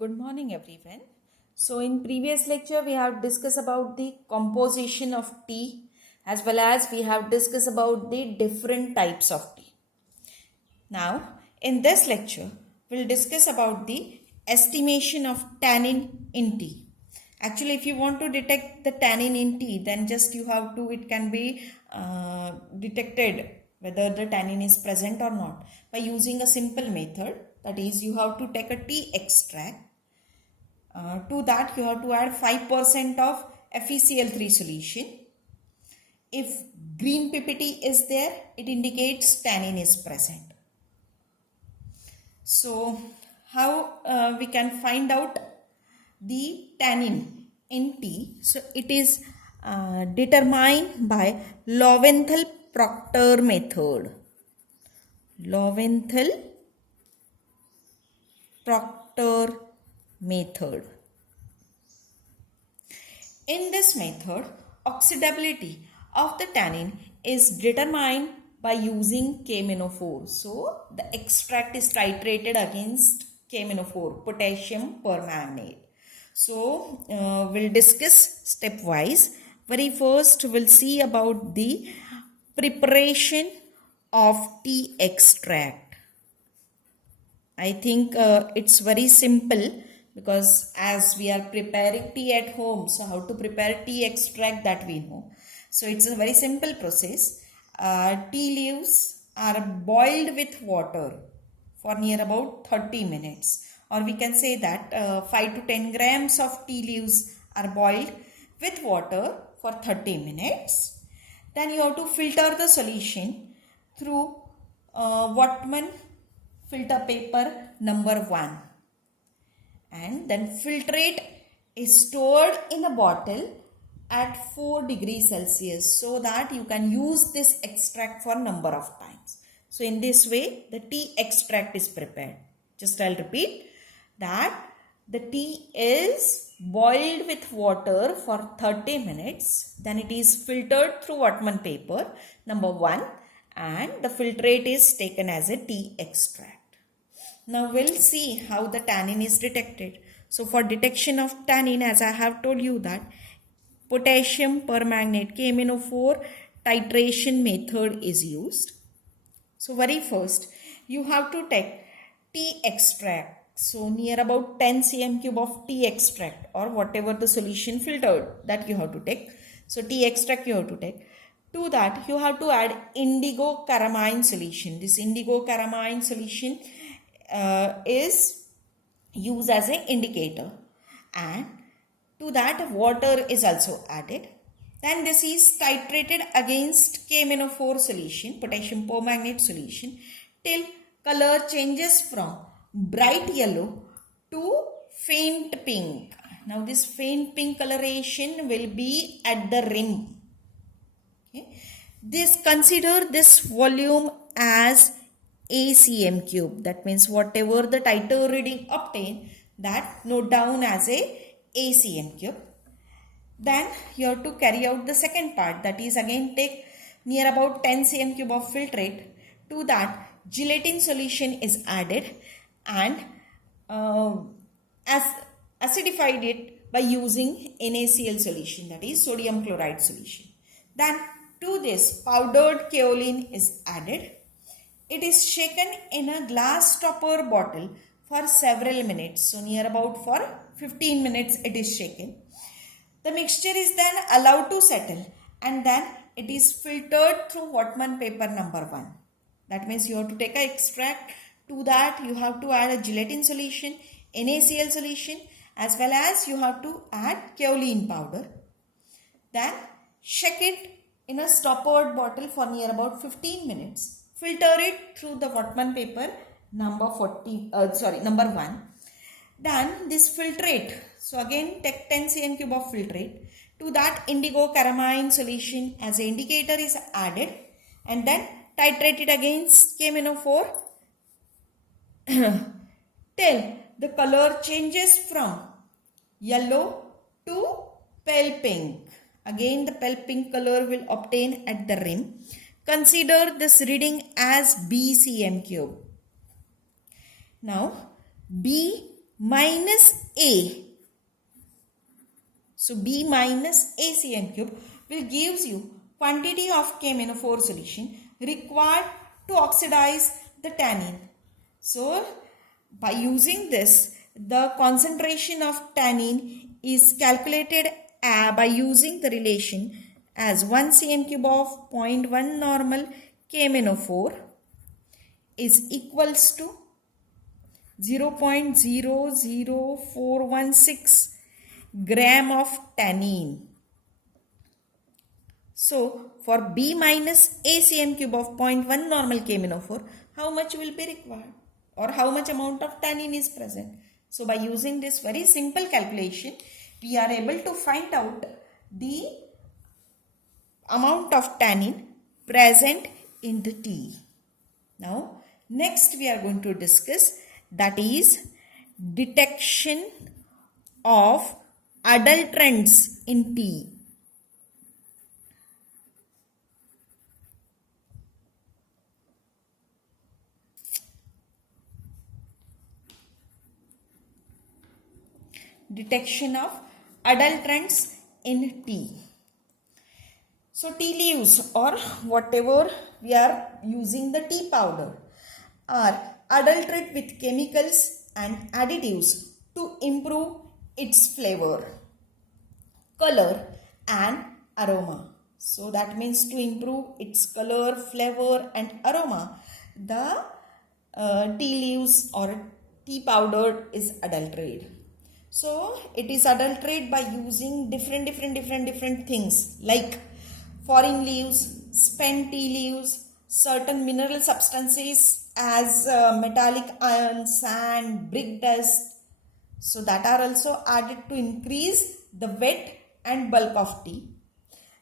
Good morning everyone. So in previous lecture we have discussed about the composition of tea as well as we have discussed about the different types of tea. Now in this lecture we'll discuss about the estimation of tannin in tea. Actually if you want to detect the tannin in tea then just you have to it can be detected whether the tannin is present or not by using a simple method, that is you have to take a tea extract. To that you have to add 5% of FeCl3 solution. If green PPT is there, it indicates tannin is present. So how we can find out the tannin in tea? So it is determined by Lowenthal-Proctor method. Lowenthal-Proctor method. In this method, oxidability of the tannin is determined by using KMnO4. So, the extract is titrated against KMnO4, potassium permanganate. So, we'll discuss stepwise. Very first, we'll see about the preparation of tea extract. I think it's very simple because as we are preparing tea at home, so how to prepare tea extract that we know. So it's a very simple process. Tea leaves are boiled with water for near about 30 minutes, or we can say that 5 to 10 grams of tea leaves are boiled with water for 30 minutes. Then you have to filter the solution through Whatman filter paper number 1, and then filtrate is stored in a bottle at 4 degrees Celsius so that you can use this extract for number of times. So in this way the tea extract is prepared. Just I'll repeat that the tea is boiled with water for 30 minutes, then it is filtered through Whatman paper number 1, and the filtrate is taken as a tea extract. Now we'll see how the tannin is detected. So for detection of tannin, as I have told you that potassium permanganate KMnO4 titration method is used. So very first you have to take tea extract. So near about 10 cm cube of tea extract or whatever the solution filtered that you have to take. So tea extract you have to take. To that you have to add indigo caramine solution. This indigo caramine solution is used as an indicator, and to that water is also added. Then this is titrated against KMnO4 solution, potassium permanganate solution, till color changes from bright yellow to faint pink. Now this faint pink coloration will be at the rim. Okay. Consider this volume as ACM cube. That means whatever the titer reading obtained, that note down as a ACM cube. Then you have to carry out the second part, that is again take near about 10 cm cube of filtrate. To that gelatin solution is added and acidified it by using NaCl solution, that is sodium chloride solution. Then to this powdered kaolin is added. It is shaken in a glass stopper bottle for several minutes. So near about for 15 minutes it is shaken. The mixture is then allowed to settle and then it is filtered through Whatman paper number 1. That means you have to take an extract. To that you have to add a gelatin solution, NaCl solution, as well as you have to add kaolin powder. Then shake it in a stoppered bottle for near about 15 minutes. Filter it through the Whatman paper number 1. Then this filtrate. So again take 10 cm cube of filtrate. To that indigo caramine solution as an indicator is added and then titrate it against KMnO4 till the color changes from yellow to pale pink. Again the pale pink color will obtain at the rim. Consider this reading as BCM cube. Now B minus A. So B minus A cm cube will gives you quantity of KMnO4 solution required to oxidize the tannin. So by using this, the concentration of tannin is calculated by using the relation as 1 cm cube of 0.1 normal KMnO4 is equals to 0.00416 gram of tannin. So for B minus A cm cube of 0.1 normal KMnO4, how much will be required or how much amount of tannin is present? So by using this very simple calculation, we are able to find out the amount of tannin present in the tea. Now next we are going to discuss, that is detection of adulterants in tea. Detection of adulterants in tea. So tea leaves or whatever we are using the tea powder are adulterated with chemicals and additives to improve its flavor, color and aroma. So that means to improve its color, flavor and aroma, the tea leaves or tea powder is adulterated. So it is adulterated by using different things like foreign leaves, spent tea leaves, certain mineral substances as metallic iron, sand, brick dust. So that are also added to increase the weight and bulk of tea.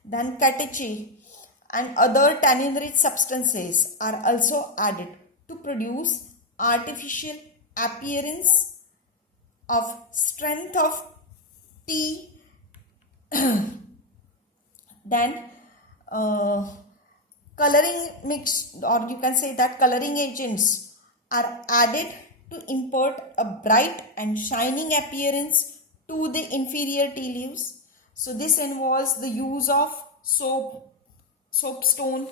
Then catechi and other tannin-rich substances are also added to produce artificial appearance of strength of tea. Then coloring mix, or you can say that coloring agents are added to impart a bright and shining appearance to the inferior tea leaves. So this involves the use of soapstone,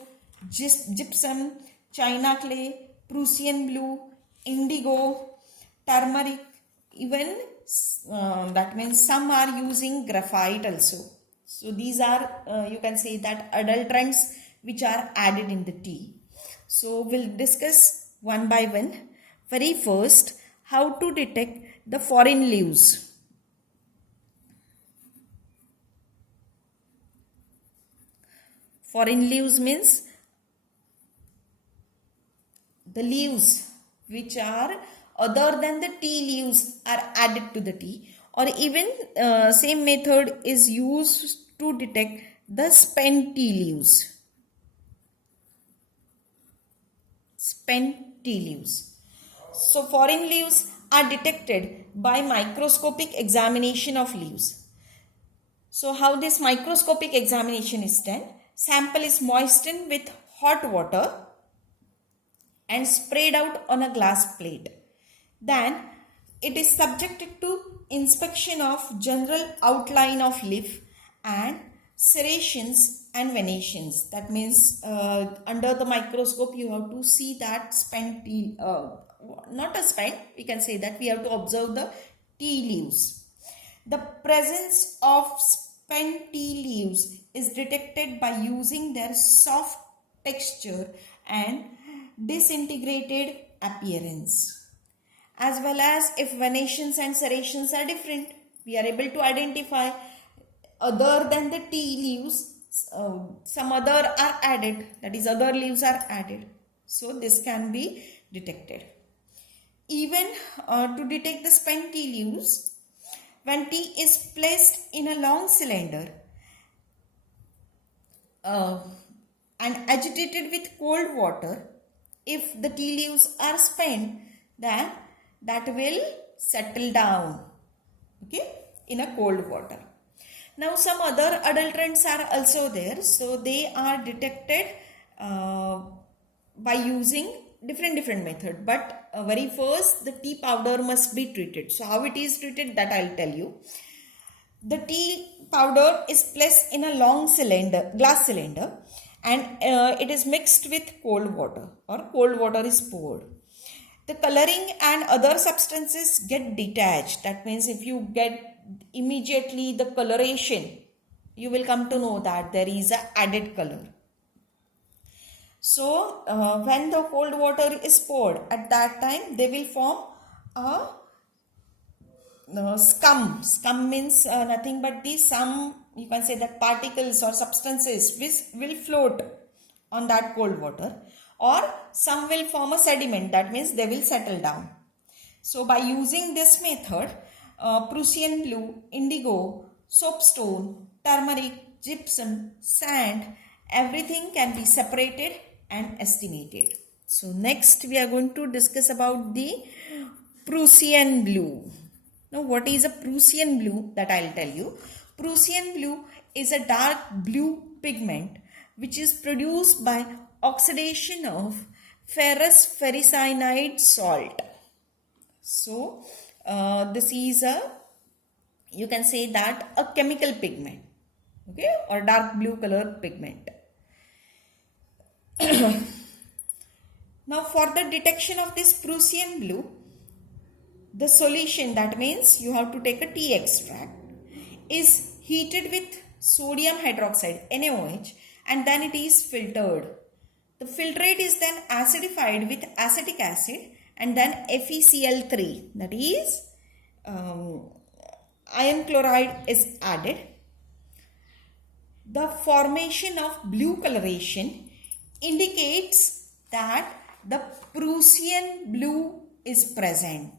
gypsum, china clay, Prussian blue, indigo, turmeric. Even that means some are using graphite also. So these are you can say that adulterants which are added in the tea. So we'll discuss one by one. Very first, how to detect the foreign leaves. Foreign leaves means the leaves which are other than the tea leaves are added to the tea, or even same method is used to detect the spent tea leaves. Spent tea leaves. So foreign leaves are detected by microscopic examination of leaves. So how this microscopic examination is done? Sample is moistened with hot water and sprayed out on a glass plate. Then it is subjected to inspection of general outline of leaf and serrations and venations. That means under the microscope you have to see that spent tea, not a spent, we can say that we have to observe the tea leaves. The presence of spent tea leaves is detected by using their soft texture and disintegrated appearance. As well as if venations and serrations are different, we are able to identify other than the tea leaves, some other are added, that is other leaves are added. So this can be detected. Even to detect the spent tea leaves, when tea is placed in a long cylinder and agitated with cold water, if the tea leaves are spent, then that will settle down, okay, in a cold water. Now some other adulterants are also there. So they are detected by using different method. But very first the tea powder must be treated. So how it is treated, that I'll tell you. The tea powder is placed in a long cylinder, glass cylinder, and it is mixed with cold water, or cold water is poured. The coloring and other substances get detached. That means if you get immediately the coloration, you will come to know that there is a added color. So when the cold water is poured, at that time they will form a scum. Scum means nothing but some, you can say that particles or substances which will float on that cold water, or some will form a sediment. That means they will settle down. So by using this method, Prussian blue, indigo, soapstone, turmeric, gypsum, sand, everything can be separated and estimated. So next we are going to discuss about the Prussian blue. Now what is a Prussian blue, that I'll tell you. Prussian blue is a dark blue pigment which is produced by oxidation of ferrous ferricyanide salt. So this is a, you can say that, a chemical pigment, okay, or dark blue color pigment. Now for the detection of this Prussian blue, the solution, that means you have to take a tea extract, is heated with sodium hydroxide, NaOH, and then it is filtered. The filtrate is then acidified with acetic acid and then FeCl3, that is iron chloride is added. The formation of blue coloration indicates that the Prussian blue is present.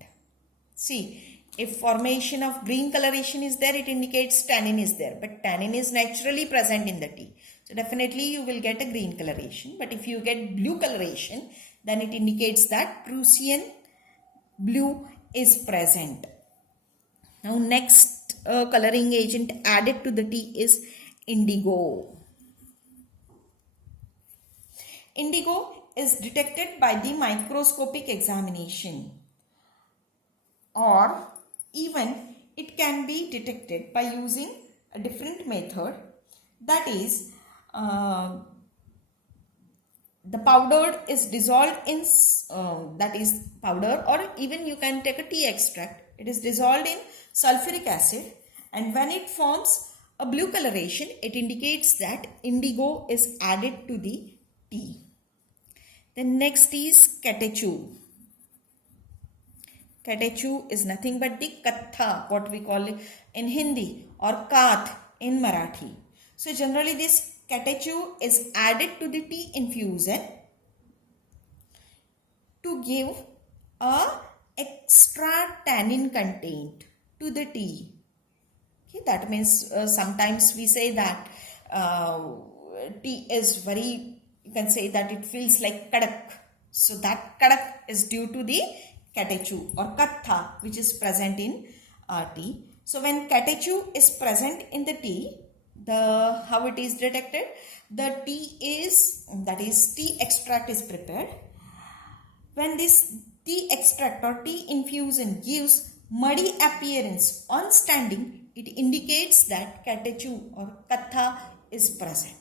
See, if formation of green coloration is there, it indicates tannin is there, but tannin is naturally present in the tea. So definitely you will get a green coloration, but if you get blue coloration, then it indicates that Prussian blue is present. Now next coloring agent added to the tea is indigo. Indigo is detected by the microscopic examination, or even it can be detected by using a different method, that is the powder is dissolved in that is powder, or even you can take a tea extract. It is dissolved in sulfuric acid, and when it forms a blue coloration, it indicates that indigo is added to the tea. Then next is catechu. Catechu is nothing but the katha, what we call it in Hindi, or kath in Marathi. So generally this catechu is added to the tea infusion to give a extra tannin content to the tea. Okay, that means sometimes we say that tea is very, you can say that it feels like kadak. So that kadak is due to the catechu or katha which is present in tea. So when catechu is present in the tea, how it is detected? The tea is, that is tea extract is prepared. When this tea extract or tea infusion gives muddy appearance on standing, it indicates that catechu or katha is present.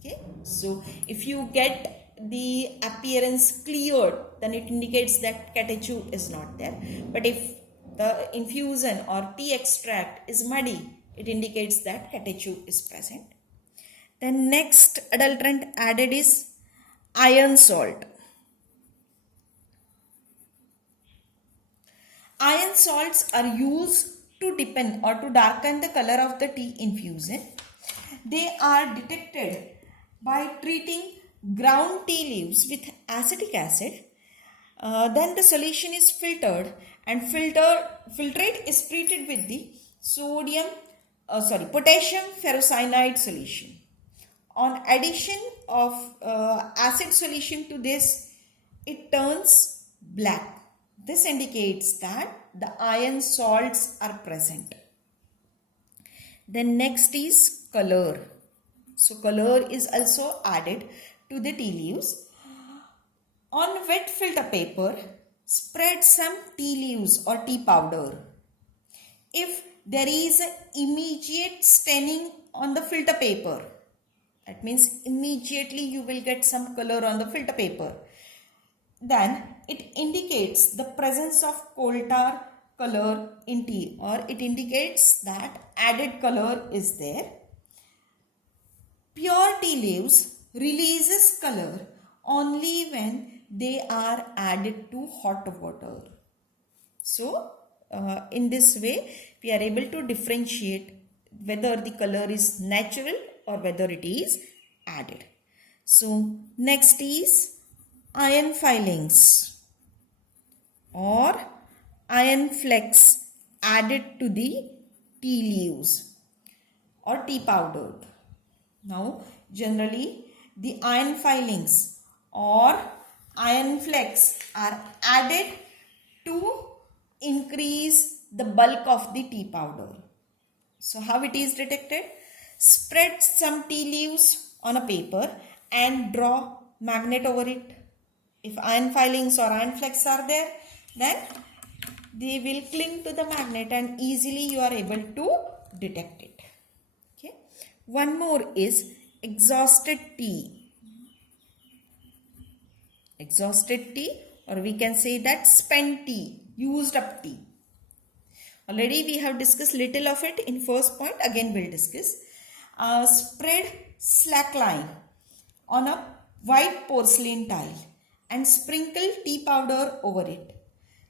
Okay, so if you get the appearance cleared, then it indicates that catechu is not there. But if the infusion or tea extract is muddy, it indicates that catechu is present. Then next adulterant added is iron salt. Iron salts are used to deepen or to darken the color of the tea infusion. They are detected by treating ground tea leaves with acetic acid. Then the solution is filtered, and filtrate is treated with the potassium ferrocyanide solution. On addition of acid solution to this, it turns black. This indicates that the iron salts are present. Then next is color. So color is also added to the tea leaves. On wet filter paper, Spread some tea leaves or tea powder. If there is an immediate staining on the filter paper, that means immediately you will get some color on the filter paper, then it indicates the presence of coal tar color in tea, or it indicates that added color is there. Pure tea leaves releases color only when they are added to hot water. So, in this way, we are able to differentiate whether the color is natural or whether it is added. So, next is iron filings or iron flakes added to the tea leaves or tea powder. Now, generally, the iron filings or iron flakes are added to increase the bulk of the tea powder. So, how it is detected? Spread some tea leaves on a paper and draw magnet over it. If iron filings or iron flakes are there, then they will cling to the magnet and easily you are able to detect it. Okay. One more is exhausted tea. Exhausted tea, or we can say that spent tea, used up tea. Already we have discussed little of it in first point. Again we'll discuss. Spread slack line on a white porcelain tile and sprinkle tea powder over it.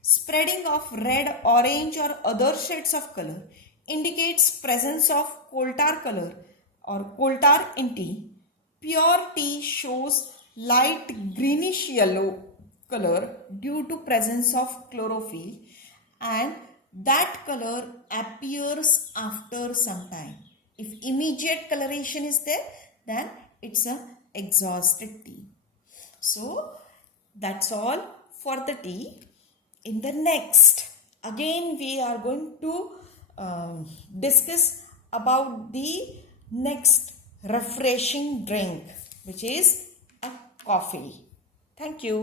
Spreading of red, orange or other shades of color indicates presence of coal tar color or coal tar in tea. Pure tea shows light greenish yellow color due to presence of chlorophyll, and that color appears after some time. If immediate coloration is there, then it's a exhausted tea. So that's all for the tea. In the next, again we are going to discuss about the next refreshing drink, which is a coffee. Thank you.